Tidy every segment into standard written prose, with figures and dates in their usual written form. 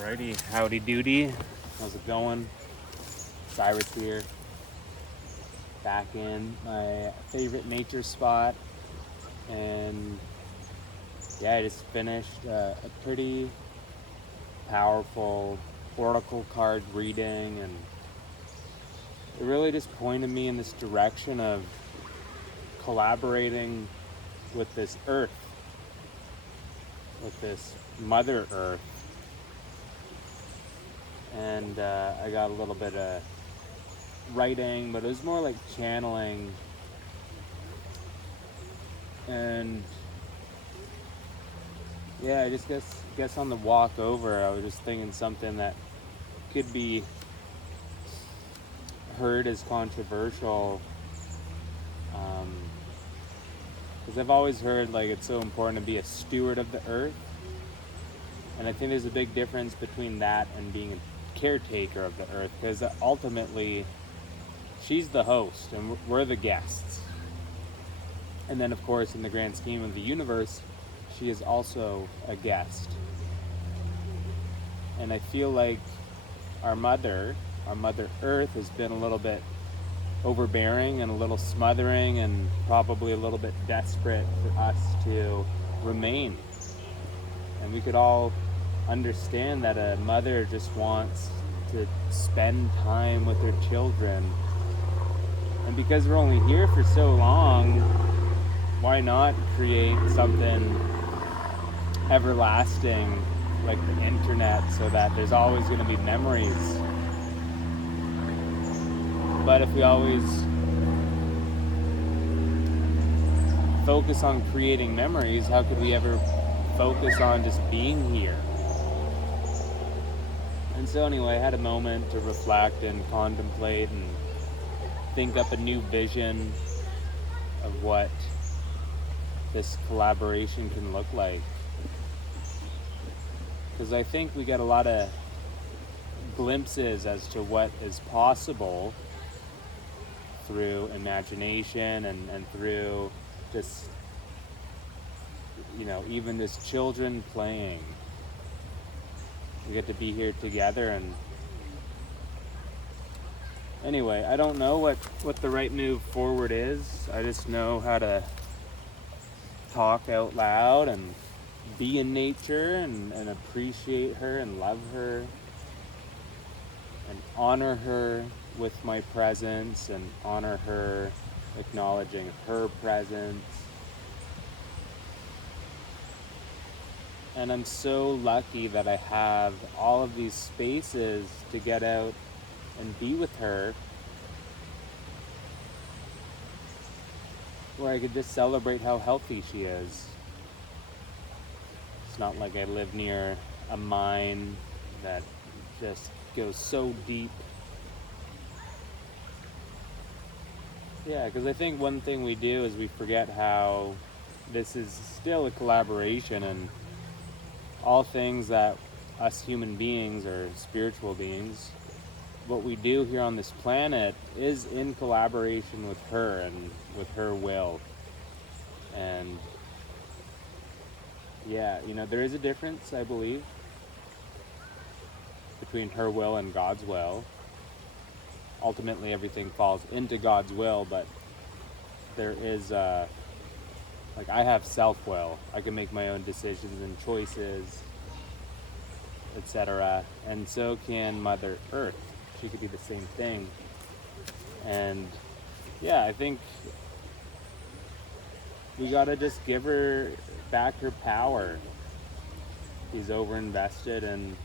Alrighty, howdy doody. How's it going? Cyrus here. Back in my favorite nature spot. And yeah, I just finished a pretty powerful oracle card reading, and it really just pointed me in this direction of collaborating with this earth, with this Mother Earth. And I got a little bit of writing, but it was more like channeling. And yeah, I just guess on the walk over, I was just thinking something that could be heard as controversial, because I've always heard like it's so important to be a steward of the earth, and I think there's a big difference between that and being a caretaker of the earth, because ultimately she's the host and we're the guests. And then of course, in the grand scheme of the universe, she is also a guest. And I feel like our mother Earth, has been a little bit overbearing and a little smothering and probably a little bit desperate for us to remain. And we could all understand that a mother just wants to spend time with her children. And because we're only here for so long, why not create something everlasting like the internet, so that there's always going to be memories? But if we always focus on creating memories, how could we ever focus on just being here? And so anyway, I had a moment to reflect and contemplate and think up a new vision of what this collaboration can look like. Because I think we get a lot of glimpses as to what is possible through imagination and through just, even just children playing. We get to be here together. And anyway, I don't know what the right move forward is. I just know how to talk out loud and be in nature and appreciate her and love her and honor her with my presence, and honor her acknowledging her presence. And I'm so lucky that I have all of these spaces to get out and be with her, where I could just celebrate how healthy she is. It's not like I live near a mine that just goes so deep. Yeah, because I think one thing we do is we forget how this is still a collaboration, and all things that us human beings or spiritual beings, what we do here on this planet is in collaboration with her and with her will. And yeah, there is a difference, I believe, between her will and God's will. Ultimately, everything falls into God's will, but there is, I have self-will. I can make my own decisions and choices, etc. And so can Mother Earth. She could do the same thing. And yeah, I think we gotta just give her back her power. She's overinvested in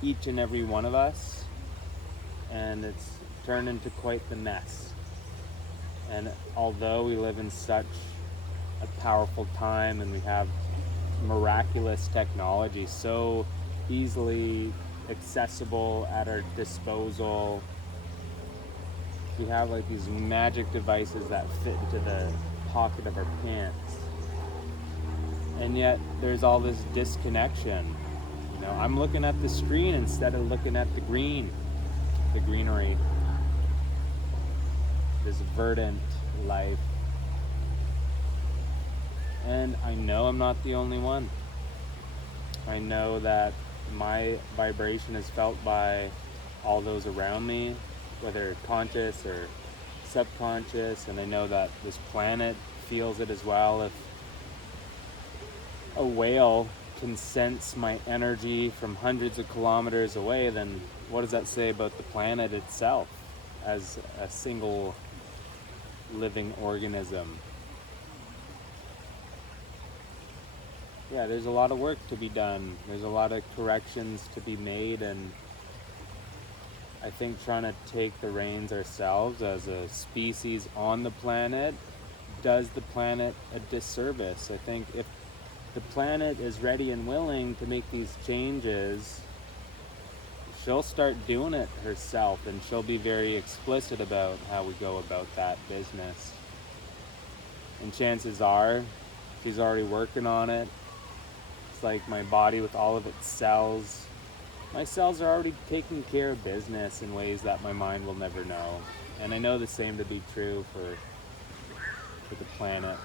each and every one of us, and it's turned into quite the mess. And although we live in such a powerful time and we have miraculous technology so easily accessible at our disposal, we have like these magic devices that fit into the pocket of our pants, and yet there's all this disconnection. I'm looking at the screen instead of looking at the greenery, this verdant life. And I know I'm not the only one. I know that my vibration is felt by all those around me, whether conscious or subconscious, and I know that this planet feels it as well. If a whale can sense my energy from hundreds of kilometers away, then what does that say about the planet itself as a single living organism? Yeah, there's a lot of work to be done. There's a lot of corrections to be made, and I think trying to take the reins ourselves as a species on the planet does the planet a disservice. I think if the planet is ready and willing to make these changes, she'll start doing it herself, and she'll be very explicit about how we go about that business. And chances are she's already working on it. It's like my body with all of its cells. My cells are already taking care of business in ways that my mind will never know. And I know the same to be true for the planet.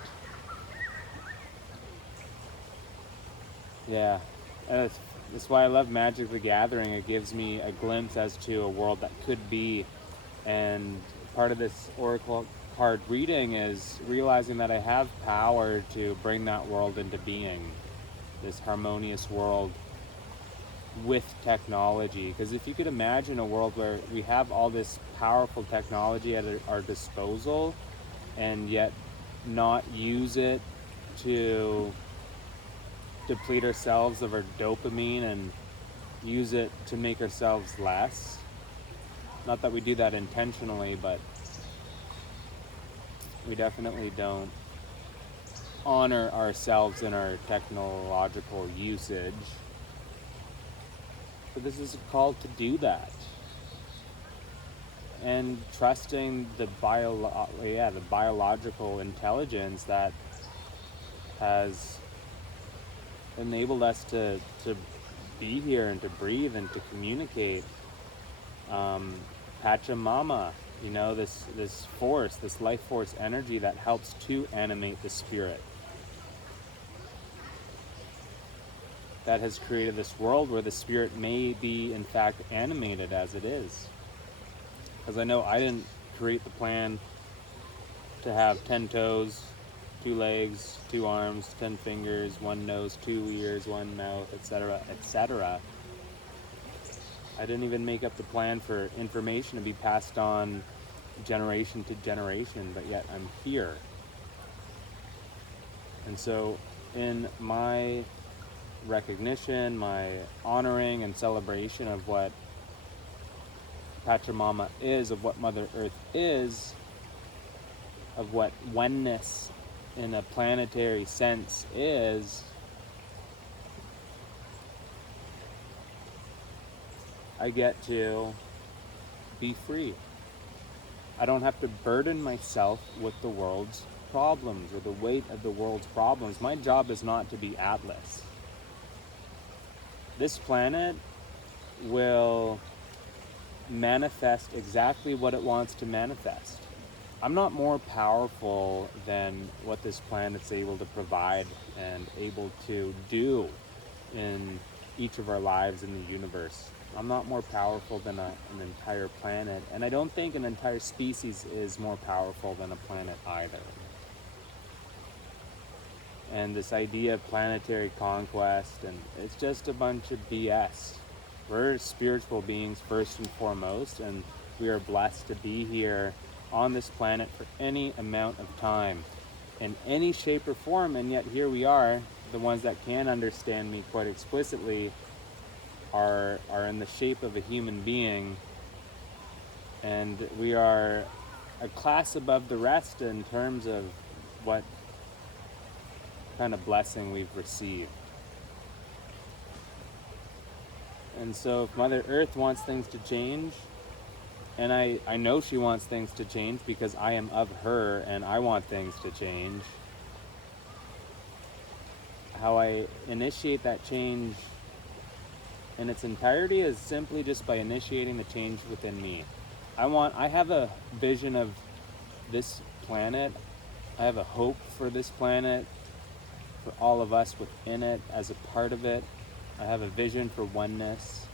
Yeah, that's why I love Magic the Gathering. It gives me a glimpse as to a world that could be. And part of this Oracle card reading is realizing that I have power to bring that world into being. This harmonious world with technology. Because if you could imagine a world where we have all this powerful technology at our disposal and yet not use it to deplete ourselves of our dopamine and use it to make ourselves less. Not that we do that intentionally, but we definitely don't honor ourselves in our technological usage. But this is a call to do that. And trusting the biological intelligence that has enabled us to be here and to breathe and to communicate. Pachamama, this force, this life force energy that helps to animate the spirit. That has created this world where the spirit may be in fact animated as it is. Because I know I didn't create the plan to have 10 toes, 2 legs, 2 arms, 10 fingers, 1 nose, 2 ears, 1 mouth, etc., etc. I didn't even make up the plan for information to be passed on generation to generation, but yet I'm here. And so in my recognition, my honoring and celebration of what Pachamama is, of what Mother Earth is, of what oneness in a planetary sense is, I get to be free. I don't have to burden myself with the world's problems or the weight of the world's problems. My job is not to be Atlas. This planet will manifest exactly what it wants to manifest. I'm not more powerful than what this planet's able to provide and able to do in each of our lives in the universe. I'm not more powerful than an entire planet, and I don't think an entire species is more powerful than a planet either. And this idea of planetary conquest, and it's just a bunch of BS. We're spiritual beings first and foremost, and we are blessed to be here on this planet for any amount of time, in any shape or form, and yet here we are. The ones that can understand me quite explicitly are in the shape of a human being, and we are a class above the rest in terms of what kind of blessing we've received. And so if Mother Earth wants things to change, and I know she wants things to change because I am of her and I want things to change, how I initiate that change in its entirety is simply just by initiating the change within me. I have a vision of this planet. I have a hope for this planet, for all of us within it as a part of it. I have a vision for oneness.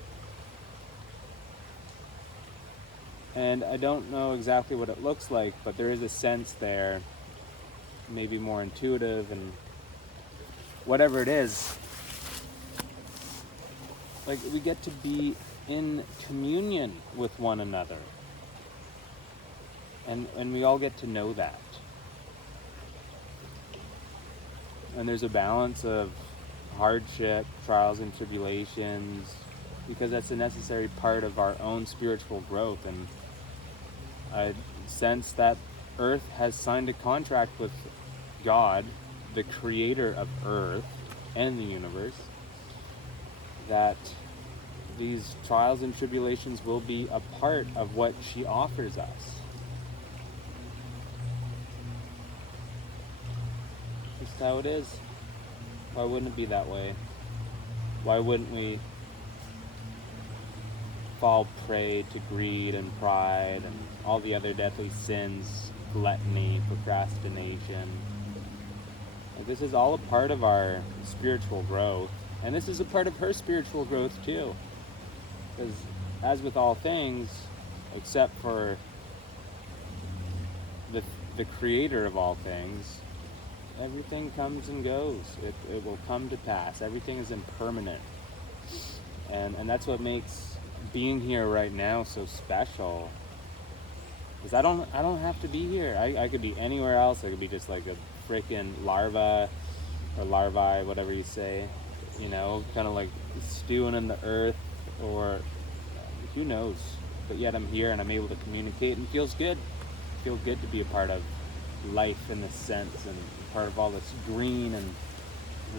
And I don't know exactly what it looks like, but there is a sense there, maybe more intuitive, and whatever it is, like we get to be in communion with one another. And we all get to know that. And there's a balance of hardship, trials and tribulations, because that's a necessary part of our own spiritual growth. And I sense that Earth has signed a contract with God, the creator of Earth and the universe, that these trials and tribulations will be a part of what she offers us. Just how it is. Why wouldn't it be that way? Why wouldn't we fall prey to greed and pride and all the other deadly sins, gluttony, procrastination? Like, this is all a part of our spiritual growth, and this is a part of her spiritual growth too. Because as with all things, except for the creator of all things, everything comes and goes. It will come to pass. Everything is impermanent. And that's what makes being here right now so special. Because I don't have to be here. I could be anywhere else. I could be just like a freaking larva or larvae, whatever you say, kind of like stewing in the earth, or who knows. But yet I'm here and I'm able to communicate, and it feels good. It feels good to be a part of life in this sense, and part of all this green and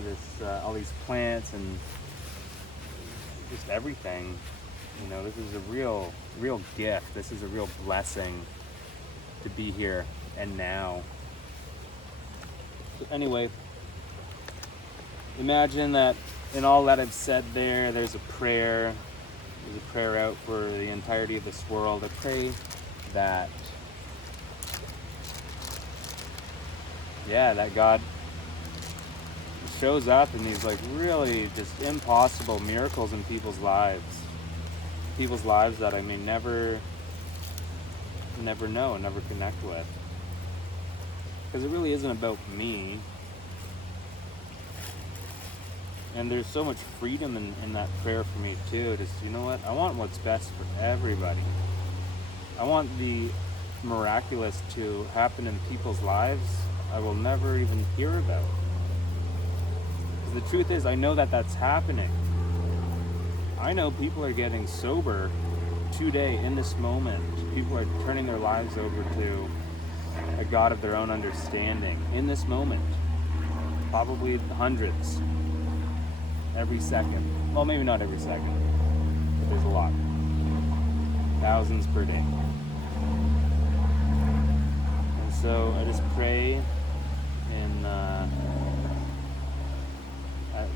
this all these plants and just everything. This is a real gift. This is a real blessing to be here and now. So anyway, imagine that in all that I've said there's a prayer. There's a prayer out for the entirety of this world. I pray that God shows up in these like really just impossible miracles in people's lives that I may never know, never connect with, because it really isn't about me. And there's so much freedom in that prayer for me too. Just, I want what's best for everybody. I want the miraculous to happen in people's lives I will never even hear about. Because the truth is, I know that that's happening. I know people are getting sober today, in this moment. People are turning their lives over to a God of their own understanding in this moment. Probably hundreds every second. Well, maybe not every second, but there's a lot. Thousands per day. And so I just pray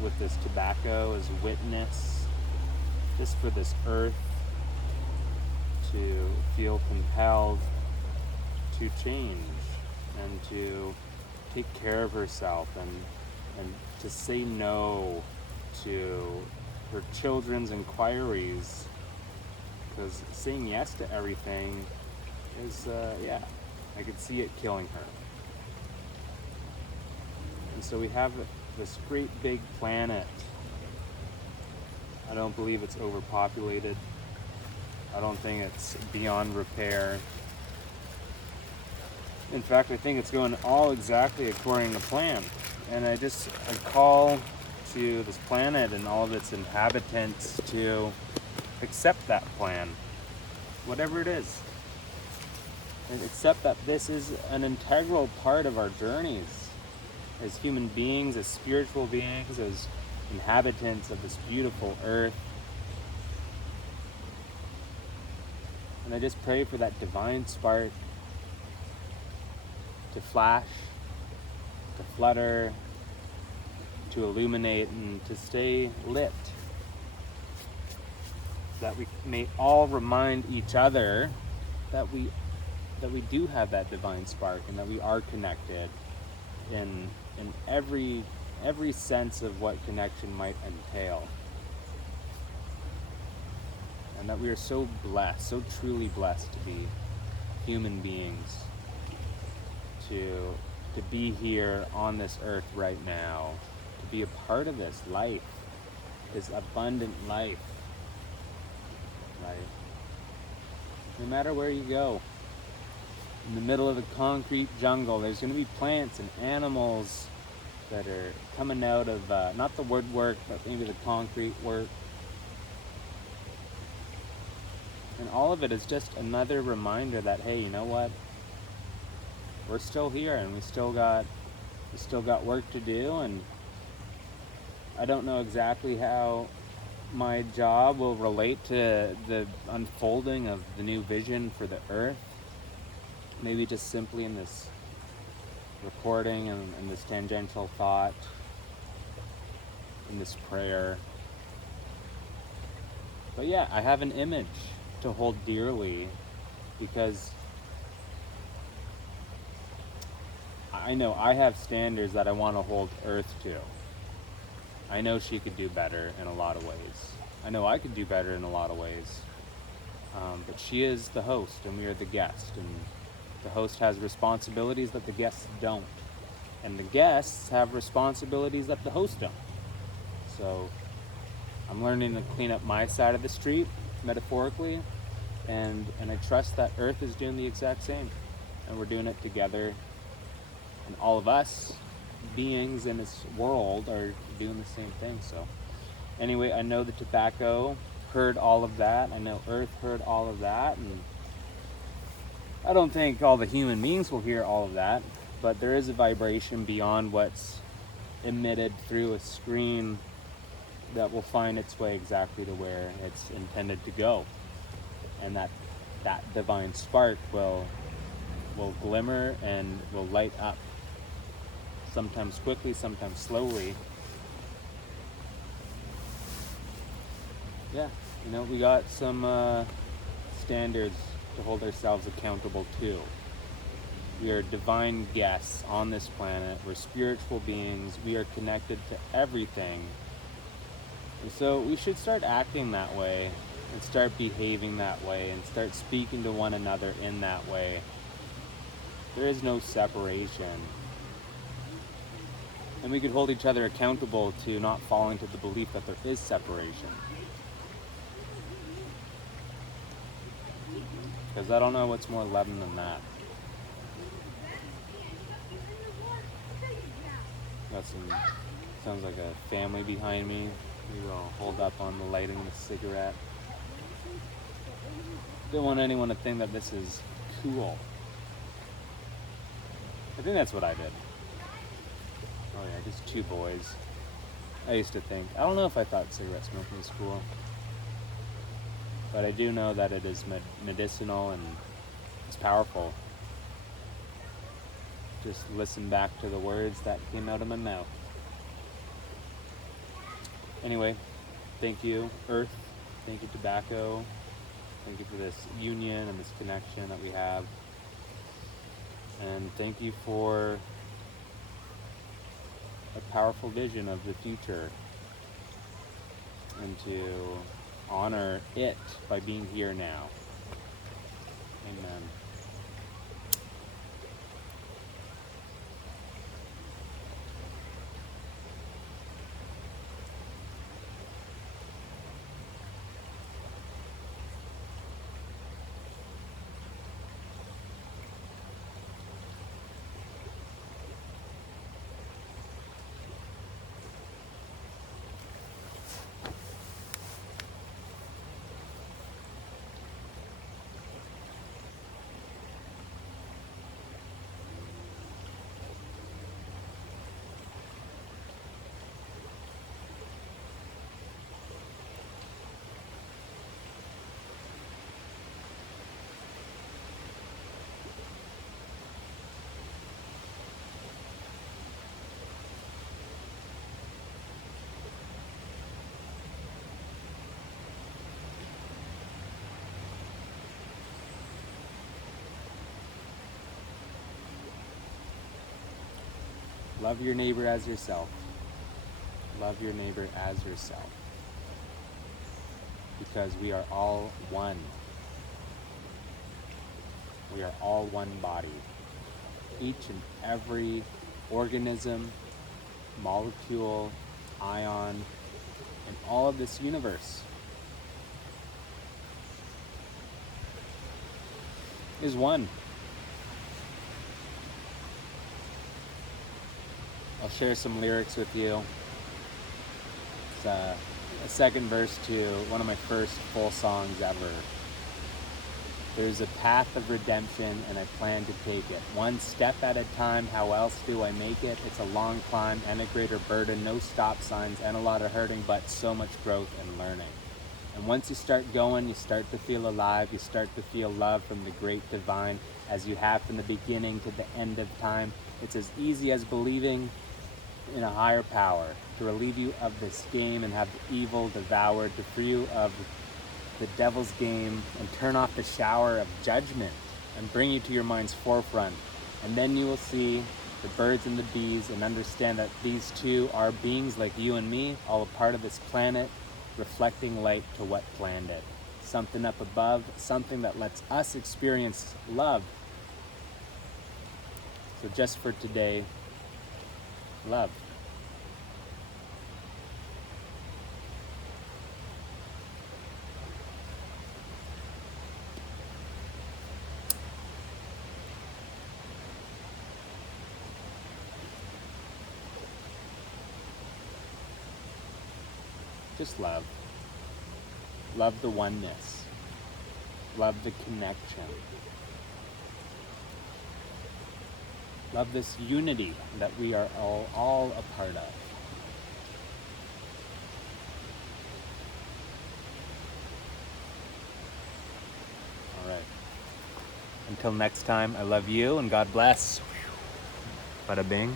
with this tobacco as witness, just for this earth to feel compelled to change and to take care of herself and to say no to her children's inquiries, because saying yes to everything is, I could see it killing her. And so we have this great big planet. I don't believe it's overpopulated. I don't think it's beyond repair. In fact, I think it's going all exactly according to plan. And I call to this planet and all of its inhabitants to accept that plan, whatever it is. And accept that this is an integral part of our journeys as human beings, as spiritual beings, as inhabitants of this beautiful earth. And I just pray for that divine spark to flash, to flutter, to illuminate, and to stay lit. That we may all remind each other that we do have that divine spark, and that we are connected in every sense of what connection might entail. and that we are so blessed, so truly blessed to be human beings, to be here on this earth right now, to be a part of this life, this abundant life, right? No matter where you go, in the middle of the concrete jungle, there's going to be plants and animals that are coming out of, not the woodwork, but maybe the concrete work. And all of it is just another reminder that, hey, you know what? We're still here, and we still got work to do. And I don't know exactly how my job will relate to the unfolding of the new vision for the earth. Maybe just simply in this recording and this tangential thought, in this prayer. But yeah, I have an image to hold dearly, because I know I have standards that I want to hold Earth to. I know she could do better in a lot of ways. I know I could do better in a lot of ways. But she is the host and we are the guest. And the host has responsibilities that the guests don't. And the guests have responsibilities that the host don't. So I'm learning to clean up my side of the street, metaphorically. And I trust that Earth is doing the exact same. And we're doing it together. And all of us beings in this world are doing the same thing. So anyway, I know the tobacco heard all of that. I know Earth heard all of that. And I don't think all the human beings will hear all of that. But there is a vibration beyond what's emitted through a screen that will find its way exactly to where it's intended to go. And that divine spark will glimmer and will light up, sometimes quickly, sometimes slowly. Yeah, we got some standards to hold ourselves accountable to. We are divine guests on this planet. We're spiritual beings. We are connected to everything. And so we should start acting that way, and start behaving that way, and start speaking to one another in that way. There is no separation. And we could hold each other accountable to not falling to the belief that there is separation. Because I don't know what's more loving than that. Got sounds like a family behind me. Maybe I'll hold up on the lighting of a cigarette. Don't want anyone to think that this is cool. I think that's what I did. Oh yeah, just two boys. I used to think. I don't know if I thought cigarette smoking was cool. But I do know that it is medicinal and it's powerful. Just listen back to the words that came out of my mouth. Anyway, thank you, Earth. Thank you, tobacco. Thank you for this union and this connection that we have. And thank you for a powerful vision of the future. And to honor it by being here now. Amen. Love your neighbor as yourself. Love your neighbor as yourself. because we are all one. We are all one body. Each and every organism, molecule, ion, in all of this universe is one. I'll share some lyrics with you. It's a second verse to one of my first full songs ever. There's a path of redemption and I plan to take it. One step at a time, how else do I make it? It's a long climb and a greater burden, no stop signs and a lot of hurting, but so much growth and learning. And once you start going, you start to feel alive, you start to feel love from the great divine as you have from the beginning to the end of time. It's as easy as believing in a higher power to relieve you of this game and have the evil devoured, to free you of the devil's game and turn off the shower of judgment and bring you to your mind's forefront. And then you will see the birds and the bees and understand that these two are beings like you and me, all a part of this planet, reflecting light to what planned it. Something up above, something that lets us experience love. So just for today, love. Just love. Love the oneness. Love the connection. Love this unity that we are all a part of. All right. Until next time, I love you and God bless. Bada bing.